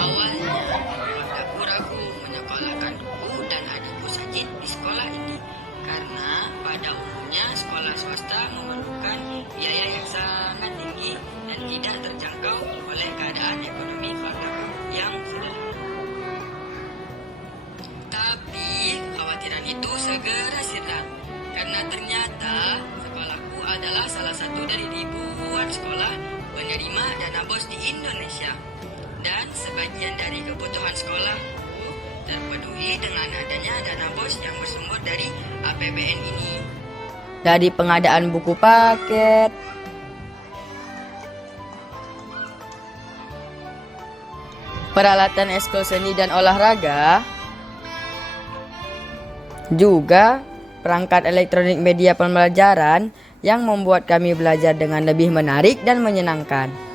Awalnya, keluargaku ragu menyekolahkanku dan adikku Sajid di sekolah ini karena pada umumnya sekolah swasta memerlukan biaya yang sangat tinggi dan tidak terjangkau oleh keadaan ekonomi keluargaku yang sederhana. Tapi kekhawatiran itu segera sirna karena ternyata sekolahku adalah salah satu dari ribuan sekolah penerima dana BOS di Indonesia. Dan sebagian dari kebutuhan sekolah terpenuhi dengan adanya dana BOS yang bersumber dari APBN ini. Dari pengadaan buku paket, peralatan ekskul seni dan olahraga, juga perangkat elektronik media pembelajaran yang membuat kami belajar dengan lebih menarik dan menyenangkan.